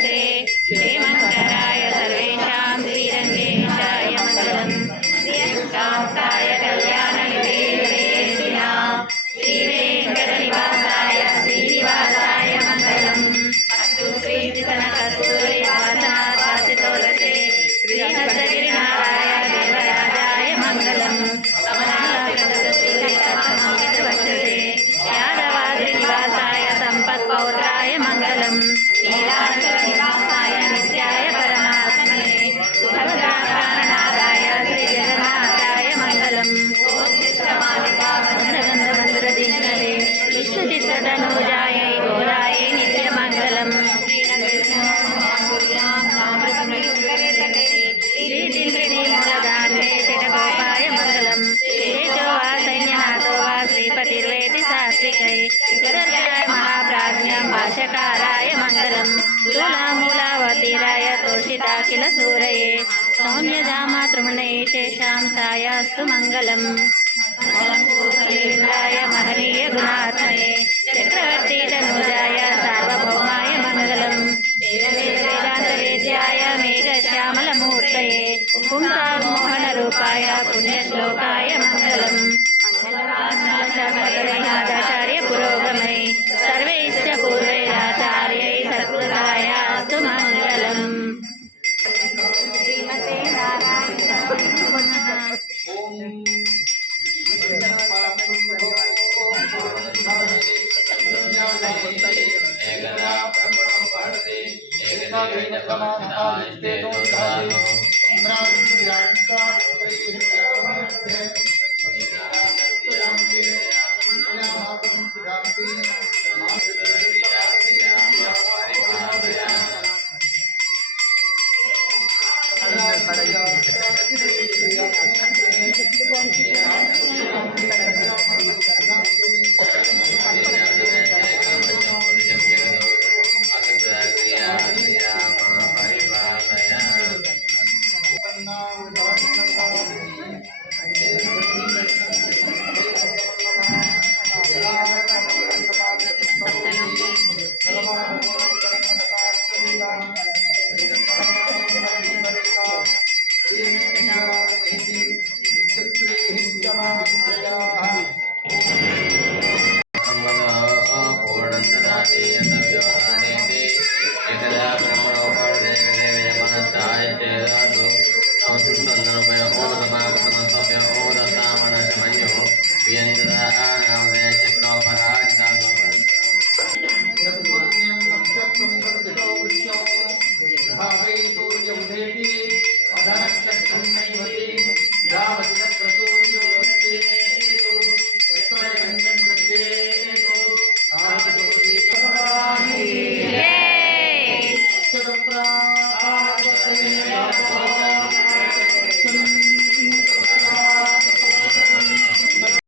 तुलसे श्रीमङ्गलाय सर्वेषां श्रीरङ्गेशाय मङ्गलम् श्रीकान्ताय कल्याणनिधे श्रीवेङ्कटनिवासाय श्रीनिवासाय मङ्गलम् अस्तु श्रीकनकस्तूरिवासनावासितोलसे श्रीहस्तगिरिनाथाय देवराजाय मङ्गलम् कमलाकटकस्तूरिकटमाकितवक्षसे यादवाद्रिनिवासाय सम्पत्पौत्राय मङ्गलम् नीलाचलनिवासाय नित्याय परमात्मने सुभद्राकारणनादाय श्रीजगन्नाथाय मङ्गलम् गन्धगन्धमन्त्रदिष्णवे विष्णुचित्रतनूजायै गोदायै नित्यमङ्गलम् श्रीदिल्लिनीमूलदान्ते षडगोपाय मङ्गलम् तेजो वा सैन्यनाथो वा श्रीपतिर्वेति सात्विकै जगर्गाय महाप्राज्ञं भाष्यकाराय मङ्गलम् तुलामूलावतीराय तोषिताखिल सूरये सौम्यजामातृमणे शेषां सायास्तु मङ्गलम् इंद्राय महनीय गुणात्मने चक्रवर्ती तनूजाय सार्वभौमाय मङ्गलम् वेदान्तवेद्याय मेघश्यामलमूर्तये पुंसामोहनरूपाय पुण्यश्लोकाय मङ्गलम् शास्त्रनाथाचार्य पुरोगमै सर्वैश्च पूर्वैराचार्यै सत्कृतायास्तु मङ्गलम्। श्रीमते नारायण